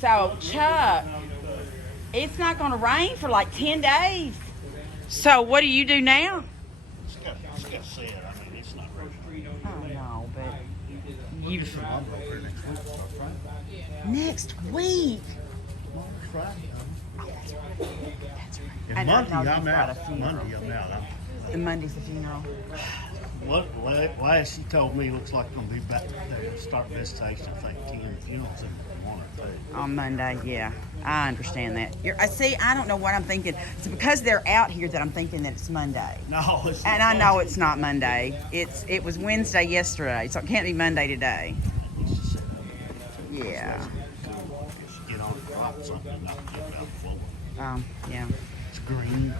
So, Chuck, it's not going to rain for like 10 days. So, what do you do now? It's got said. I mean, it's not ready. Oh, no, but you. I'm over here next week. Start Friday. Next week. Tomorrow's Friday. That's right. And And Monday I know I'm you've got a out. funeral. Monday I'm out. And Monday's the funeral. Last she told me looks like I'm gonna be back. They're gonna start visitation. I think 10 funerals in 1 or 2. On Monday, yeah. I understand that. I see, I don't know what I'm thinking. It's because they're out here that I'm thinking that it's Monday. No, it's And not. I know it's not Monday. It was Wednesday yesterday, so it can't be Monday today. It's just set up. Yeah. Just get on and drop something and knock it out the floor. Yeah. It's green.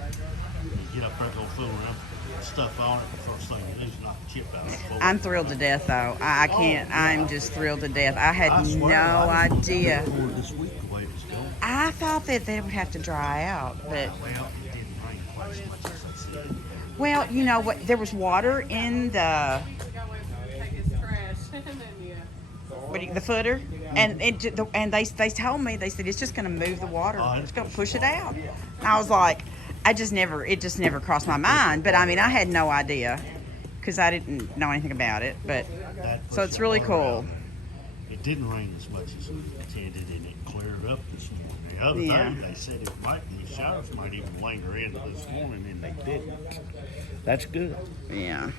You get up there, go fool around, put stuff on it. The first thing you do is knock the chip out of the floor. I'm thrilled to death, though. I can't. I'm just thrilled to death. I had I swear, no I was idea. looking forward this week the way it was going. I thought that they would have to dry out, but Well, it didn't rain quite as much as they said. well, you know what? There was water in the the footer, and they told me, they said it's just going to move the water. It's going to push it out. And I was like, it just never crossed my mind. But I mean, I had no idea because I didn't know anything about it. But so it's really cool. It didn't rain as much as intended, and it cleared up this morning. The other Yeah. day, they said it might be showers might even linger into this morning, and they didn't. That's good. Yeah.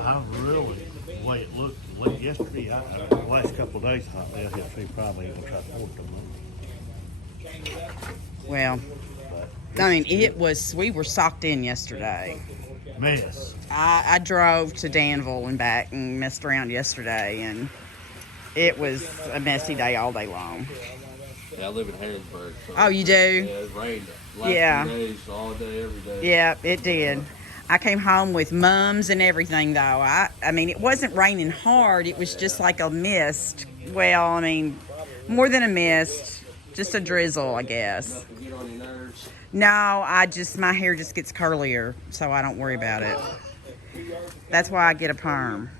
I really, the way it looked late yesterday, the last couple of days, I thought they'll hit probably ain't gonna try to pour it tomorrow. Well, But I mean, we were socked in yesterday. mess. I drove to Danville and back and messed around yesterday, and it was a messy day all day long. Yeah, I live in Harrisburg. So Oh, you do? Yeah, it rained last Yeah. few days, all day, every day. Yeah, it did. I came home with mums and everything, though. I mean, it wasn't raining hard. It was just like a mist. Well, I mean, more than a mist, just a drizzle, I guess. Nothing to get on your nerves. No, my hair just gets curlier, so I don't worry about it. That's why I get a perm.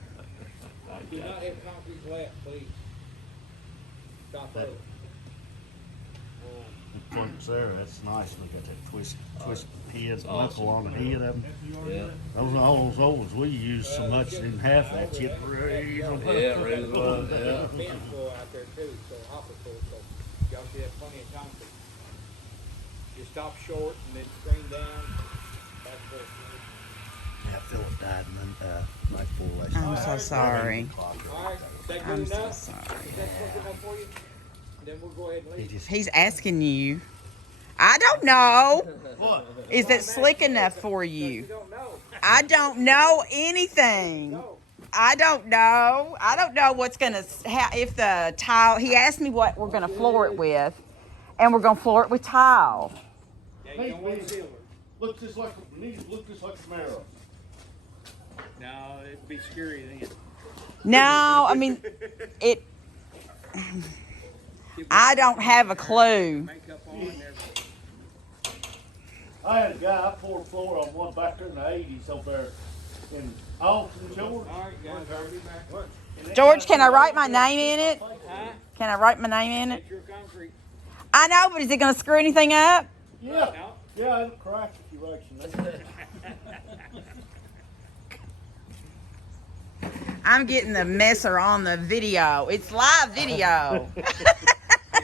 Do not have concrete left, please. Stop That- over. The points there, that's nice. Look at that twist head, knuckle on the head of them. Yeah. All those old ones we used so much, didn't have that chip. Raise them. Yeah, raise them up, yeah. Pin full out there too, so hopper full, so y'all should have plenty of concrete. You stop short and then screen down. That's what. Yeah, Philip died night before last I'm night. so sorry. All right, is that I'm good so enough? sorry. Is that quick enough for you? Then we'll go ahead and He leave. just He's asking you. I don't know. what? Is it slick enough for You you? don't know. I don't know anything. No. I don't know. I don't know what's gonna if the tile. He asked me what we're gonna floor it with, and we're gonna floor it with tile. Yeah, you don't want silver. Look just like Camaro. No, it'd be scary then. No, I mean it. I don't have a clue. Makeup on and everything. I had a guy, I poured floor on one back there in the 80s over there in Alton, Georgia. All right, guys, I'll be back. What? George, can I write my name in it? Huh? Can I write my name in it? Get your concrete. I know, but is it gonna screw anything up? Yeah, No? yeah, it'll crack if you write your name. I'm getting the messer on the video. It's live video.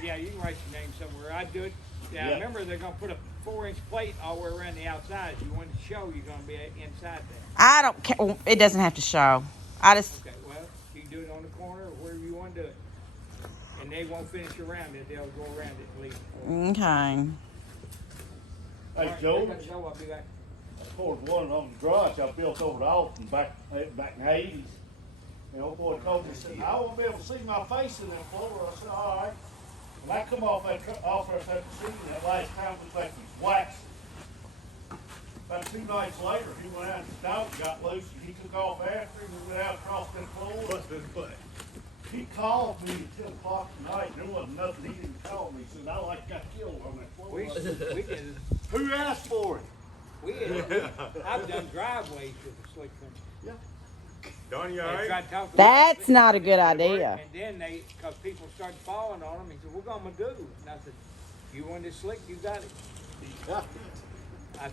Yeah, you can write your name somewhere. I'd do it. Yeah, Yeah. remember they're gonna put a 4-inch plate all the way around the outside. If you want to show, you're gonna be inside there. I don't care. Well, it doesn't have to show. I just. Okay, well, you can do it on the corner or wherever you want to do it. And they won't finish around it. They'll go around it and leave it for you. Okay. Hey, All right, George, they gotta go. I'll be back. I poured one on the garage I built over to Alton back in the 80s. And old boy told me, he said, I won't be able to see my face in that floor. I said, all right. When I come off that machine that last time, it was like he was waxing. About 2 nights later, he went out and his dog got loose and he took off after him and went out across that floor. He called me at 10 o'clock tonight. There wasn't nothing. He didn't call me. He said, I like got killed on that floor. We did it. Who asked for it? We did it. I've done driveways with a slick thing. Yeah. Don, you They alright? tried to talk to That's me, not a good and idea. then cause people started falling on him, he said, "What gonna do?" And I said, "You want this slick? You got it." Yeah. I thought.